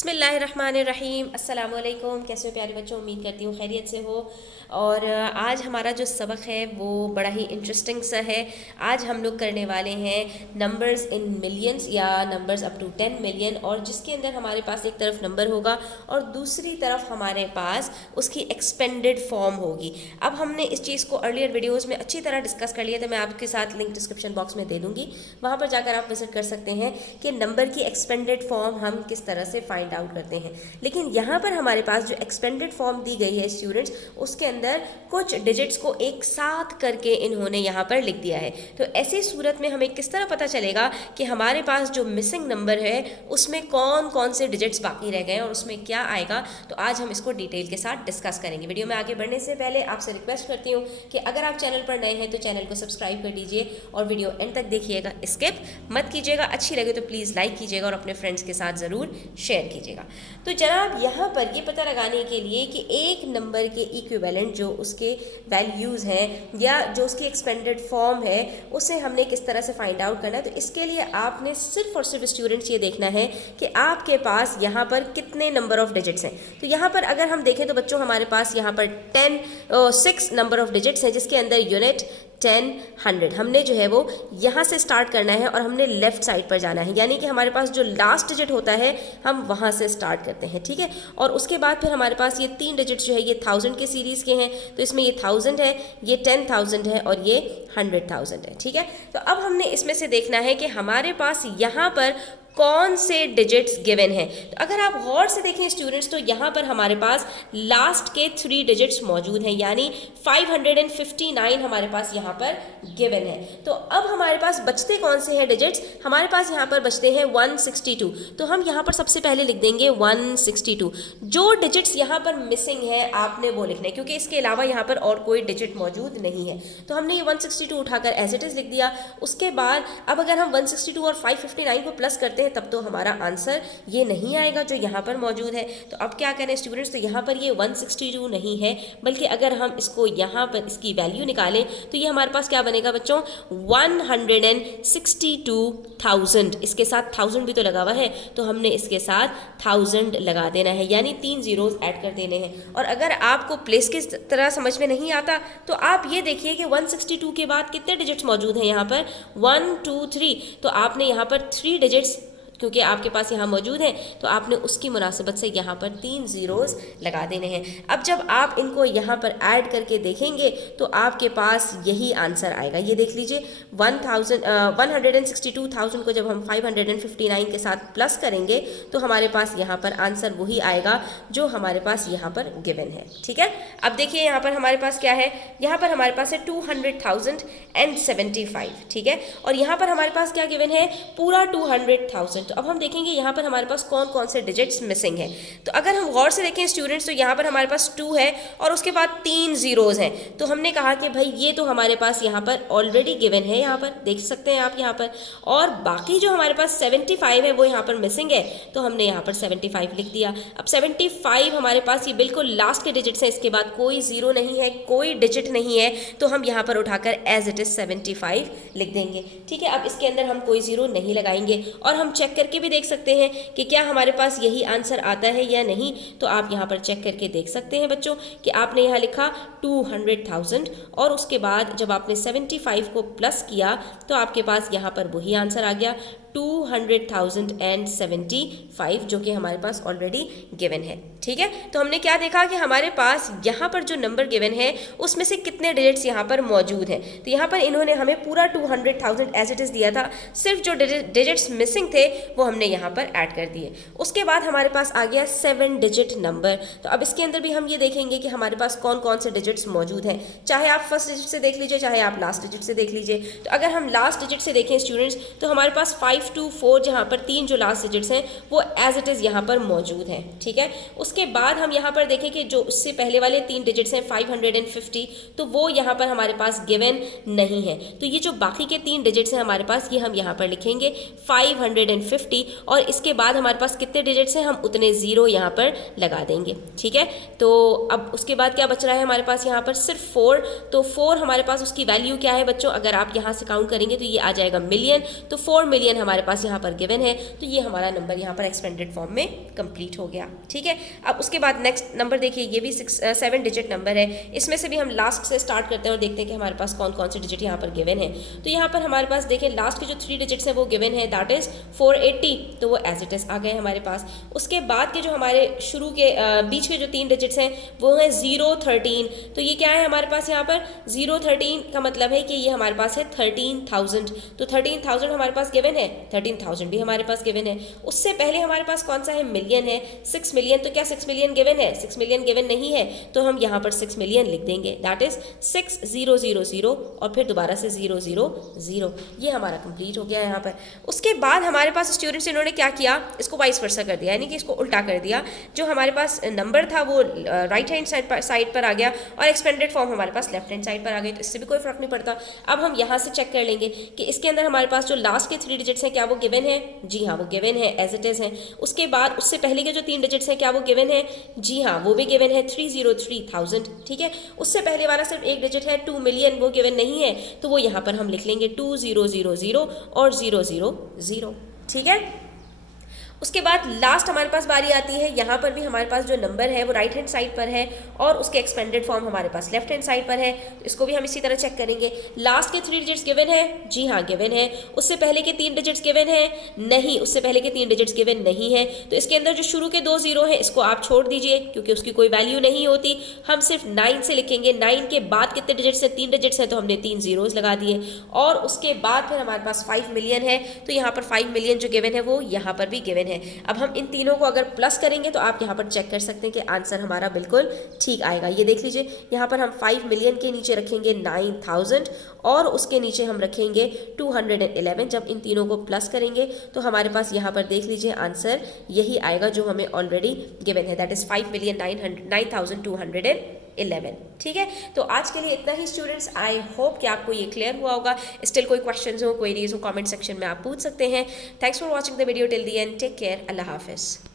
बिस्मिल्लाहिर्रहमानिर्रहीम। अस्सलाम वालेकुम। कैसे हो प्यारे बच्चों? उम्मीद करती हूँ खैरियत से हो। और आज हमारा जो सबक है वो बड़ा ही इंटरेस्टिंग सा है। आज हम लोग करने वाले हैं नंबर्स इन मिलियंस या नंबर्स अप टू 10 मिलियन, और जिसके अंदर हमारे पास एक तरफ नंबर होगा और दूसरी तरफ हमारे पास उसकी एक्सपेंडेड फॉर्म होगी। अब हमने इस चीज़ को अर्लियर वीडियोज़ में अच्छी तरह डिस्कस कर लिया था। मैं आपके साथ लिंक डिस्क्रिप्शन बॉक्स में दे दूँगी, वहाँ पर जाकर आप विजिट कर सकते हैं कि नंबर की एक्सपेंडेड फॉर्म हम किस तरह से फाइंड आउट करते हैं। लेकिन यहाँ पर हमारे पास जो एक्सपेंडेड फॉर्म दी गई है स्टूडेंट्स, उसके अंदर कुछ डिजिट्स को एक साथ करके इन्होंने यहाँ पर लिख दिया है। तो ऐसी सूरत में हमें किस तरह पता चलेगा कि हमारे पास जो मिसिंग नंबर है उसमें कौन कौन से डिजिट्स बाकी रह गए हैं और उसमें क्या आएगा। तो आज हम इसको डिटेल के साथ डिस्कस करेंगे। वीडियो में आगे बढ़ने से पहले आपसे रिक्वेस्ट करती हूँ कि अगर आप चैनल पर नए हैं तो चैनल को सब्सक्राइब कर दीजिए और वीडियो एंड तक देखिएगा, स्किप मत कीजिएगा। अच्छी लगे तो प्लीज़ लाइक कीजिएगा और अपने फ्रेंड्स के साथ ज़रूर शेयर कीजिएगा। तो जनाब, यहाँ पर ये पता लगाने के लिए कि एक नंबर के इक्विवेलेंट जो उसके वैल्यूज़ हैं या जो उसकी एक्सपेंडेड फॉर्म है उसे हमने किस तरह से फाइंड आउट करना है, तो इसके लिए आपने सिर्फ और सिर्फ स्टूडेंट्स ये देखना है कि आपके पास यहाँ पर कितने नंबर ऑफ डिजिट्स हैं। तो यहाँ पर अगर हम देखें तो बच्चों हमारे पास यहाँ पर 6 नंबर ऑफ डिजिट्स हैं, जिसके अंदर यूनिट 10, 100 हमने जो है वो यहाँ से स्टार्ट करना है और हमने लेफ्ट साइड पर जाना है, यानी कि हमारे पास जो लास्ट डिजिट होता है हम वहाँ से स्टार्ट करते हैं। ठीक है, और उसके बाद फिर हमारे पास ये 3 डिजिट्स जो है ये 1000 के सीरीज़ के हैं, तो इसमें ये 1000 है, ये 10,000 है और ये 100,000 है। ठीक है, तो अब हमने इसमें से देखना है कि हमारे पास यहाँ पर कौन से डिजिट्स गिवन हैं। तो अगर आप गौर से देखें स्टूडेंट्स, तो यहाँ पर हमारे पास लास्ट के 3 डिजिट्स मौजूद हैं, यानी 559 हमारे पास यहाँ पर गिवन है। तो अब हमारे पास बचते कौन से हैं डिजिट्स? हमारे पास यहाँ पर बचते हैं 162। तो हम यहाँ पर सबसे पहले लिख देंगे 162। जो डिजिट्स यहाँ पर मिसिंग है आपने वो लिखना है, क्योंकि इसके अलावा यहाँ पर और कोई डिजिट मौजूद नहीं है। तो हमने ये 162 उठाकर एज इट इज़ लिख दिया। उसके बाद अब अगर हम 162 और 559 को प्लस करते हैं तब तो हमारा आंसर ये नहीं आएगा जो यहाँ पर मौजूद है। तो अब क्या करें स्टूडेंट्स, तो यहाँ पर ये 162 नहीं है, बल्कि अगर हम इसको यहाँ पर इसकी वैल्यू निकालें तो ये हमारे पास क्या बनेगा बच्चों? 162,000। इसके साथ 1000 भी तो लगा हुआ है, तो हमने इसके साथ 1000 लगा देना है, यानी 3 जीरोस ऐड कर देने हैं। और अगर आपको प्लेस की तरह समझ में नहीं आता तो आप ये देखिए कि 162 के बाद कितने डिजिट्स मौजूद हैं यहाँ पर? 1 2 3। तो आपने यहाँ पर 3 डिजिट्स क्योंकि आपके पास यहाँ मौजूद है तो आपने उसकी मुनासिबत से यहाँ पर 3 जीरोस लगा देने हैं। अब जब आप इनको यहाँ पर ऐड करके देखेंगे तो आपके पास यही आंसर आएगा। ये देख लीजिए 162,000 को जब हम 559 के साथ प्लस करेंगे तो हमारे पास यहाँ पर आंसर वही आएगा जो हमारे पास यहाँ पर गिवन है। ठीक है, अब देखिए यहाँ पर हमारे पास क्या है? यहाँ पर हमारे पास है 200,075। ठीक है, और यहाँ पर हमारे पास क्या गिवन है? पूरा 200,000। तो अब हम देखेंगे यहाँ पर हमारे पास कौन कौन से डिजिट्स मिसिंग हैं। तो अगर हम गौर से देखें स्टूडेंट्स, तो यहाँ पर हमारे पास 2 है और उसके बाद 3 जीरोज हैं। तो हमने कहा कि भाई ये तो हमारे पास यहाँ पर ऑलरेडी गिवन है, यहाँ पर देख सकते हैं आप यहाँ पर, और बाकी जो हमारे पास 75 है वो यहाँ पर मिसिंग है, तो हमने यहाँ पर 75 लिख दिया। अब 75 हमारे पास ये बिल्कुल लास्ट के डिजिट्स हैं, इसके बाद कोई जीरो नहीं है, कोई डिजिट नहीं है, तो हम यहाँ पर उठाकर एज इट इज़ 75 लिख देंगे। ठीक है, अब इसके अंदर हम कोई जीरो नहीं लगाएंगे और हम चेक करके भी देख सकते हैं कि क्या हमारे पास यही आंसर आता है या नहीं। तो आप यहाँ पर चेक करके देख सकते हैं बच्चों कि आपने यहाँ लिखा 200,000 और उसके बाद जब आपने 75 को प्लस किया तो आपके पास यहाँ पर वही आंसर आ गया 200,075, जो कि हमारे पास ऑलरेडी गिवन है। ठीक है, तो हमने क्या देखा कि हमारे पास यहाँ पर जो नंबर गिवन है उसमें से कितने डिजिट्स यहाँ पर मौजूद हैं। तो यहाँ पर इन्होंने हमें पूरा 200,000 एज इट इज़ दिया था, सिर्फ जो डिजिट्स मिसिंग थे वो हमने यहाँ पर ऐड कर दिए। उसके बाद हमारे पास आ गया 7 डिजिट नंबर। तो अब इसके अंदर भी हम ये देखेंगे कि हमारे पास कौन कौन से डिजिट्स मौजूद हैं, चाहे आप फर्स्ट डिजिट से देख लीजिए चाहे आप लास्ट डिजिट से देख लीजिए। तो अगर हम लास्ट डिजिट से देखें स्टूडेंट्स, तो हमारे पास 524 जहाँ पर 3 जो लास्ट डिजिट्स हैं वो एज इट इज़ यहाँ पर मौजूद हैं। ठीक है, उसके बाद हम यहाँ पर देखें कि जो उससे पहले वाले 3 डिजिट्स हैं 550, तो वो यहाँ पर हमारे पास गिवन नहीं है। तो ये जो बाकी के 3 डिजिट्स हैं हमारे पास, ये हम यहाँ पर लिखेंगे 550, और इसके बाद हमारे पास कितने डिजिट्स हैं हम उतने ज़ीरो यहाँ पर लगा देंगे। ठीक है, तो अब उसके बाद क्या बच रहा है हमारे पास यहाँ पर? सिर्फ 4। तो 4 हमारे पास उसकी वैल्यू क्या है बच्चों? अगर आप यहाँ से काउंट करेंगे तो ये आ जाएगा मिलियन, तो 4 मिलियन हमारे पास यहाँ पर गिवन है, तो ये हमारा नंबर यहाँ पर एक्सपेंडेड फॉर्म में कंप्लीट हो गया। ठीक है, अब उसके बाद नेक्स्ट नंबर देखिए, ये भी 7 डिजिट नंबर है। इसमें से भी हम लास्ट से स्टार्ट करते हैं और देखते हैं कि हमारे पास कौन कौन से डिजिट यहाँ पर गिवन है। तो यहाँ पर हमारे पास देखिए लास्ट के जो 3 डिजिट्स हैं वो गिवन है, दैट इज 480, तो वो एज इट इज आ गए हमारे पास। उसके बाद के जो हमारे शुरू के बीच के जो 3 डिजिट्स हैं वो है 013, तो ये क्या है हमारे पास यहाँ पर 013 का मतलब है कि ये हमारे पास है 13,000, तो 13,000 हमारे पास गिवन है, 13,000 भी हमारे पास गिवन है। उससे पहले हमारे पास कौन सा है, मिलियन है, 6 मिलियन, तो क्या 6 मिलियन गिवन है, 6 मिलियन गिवन नहीं है, तो हम यहाँ पर 6 मिलियन लिख देंगे, दैट इज 6000 और फिर दोबारा से 000, ये हमारा कंप्लीट हो गया यहाँ पर। उसके बाद हमारे पास स्टूडेंट्स इन्होंने क्या किया, इसको वाइस वर्सा कर दिया, यानी कि इसको उल्टा कर दिया। जो हमारे पास नंबर था वो राइट हैंड साइड पर आ गया और एक्सपेंडेड फॉर्म हमारे पास लेफ्ट हैंड साइड पर आ गई, तो इससे भी कोई फर्क नहीं पड़ता। अब हम यहाँ से चेक कर लेंगे कि इसके अंदर हमारे पास जो लास्ट के 3 डिजिट्स हैं क्या वो गिवन है, जी हाँ वो गिवन है, एज इट इज है। उसके बाद उससे पहले के जो 3 डिजिट्स हैं क्या वो गिवन है, जी हाँ वो भी गिवन है, 303,000। ठीक है, उससे पहले वाला सिर्फ एक डिजिट है 2 मिलियन, वो गिवन नहीं है, तो वो यहाँ पर हम लिख लेंगे 2000 और 000। ठीक है, उसके बाद लास्ट हमारे पास बारी आती है, यहाँ पर भी हमारे पास जो नंबर है वो राइट हैंड साइड पर है और उसके एक्सपेंडेड फॉर्म हमारे पास लेफ्ट हैंड साइड पर है, तो इसको भी हम इसी तरह चेक करेंगे। लास्ट के 3 डिजिट्स गिवन है, जी हाँ गिवन है। उससे पहले के 3 डिजिट्स गिवन है, नहीं, उससे पहले के 3 डिजिट्स गिवन नहीं है, तो इसके अंदर जो शुरू के 2 0 हैं इसको आप छोड़ दीजिए क्योंकि उसकी कोई वैल्यू नहीं होती। हम सिर्फ 9 से लिखेंगे, 9 के बाद कितने डिजिट्स हैं, 3 डिजिट्स हैं, तो हमने 3 जीरोज लगा दिए। और उसके बाद फिर हमारे पास 5 मिलियन है, तो यहाँ पर 5 मिलियन जो गिवन है वो यहाँ पर भी गिवन है। अब हम इन तीनों को अगर प्लस करेंगे तो आप यहाँ पर चेक कर सकते हैं कि आंसर हमारा बिल्कुल ठीक आएगा। ये देख लीजिए, यहाँ पर हम 5 मिलियन के नीचे रखेंगे 9,000 और उसके नीचे हम रखेंगे 211। जब इन तीनों को प्लस करेंगे तो हमारे पास यहाँ पर देख लीजिए आंसर यही आएगा जो हमें ऑलरेडी गिवन है, दैट इज 5,9,211। ठीक है, तो आज के लिए इतना ही स्टूडेंट्स। आई होप कि आपको ये क्लियर हुआ होगा। स्टिल कोई क्वेश्चंस हो, क्वेरीज हो, कमेंट सेक्शन में आप पूछ सकते हैं। Thanks for watching the video till the end. Take care, अल्लाह हाफिज़।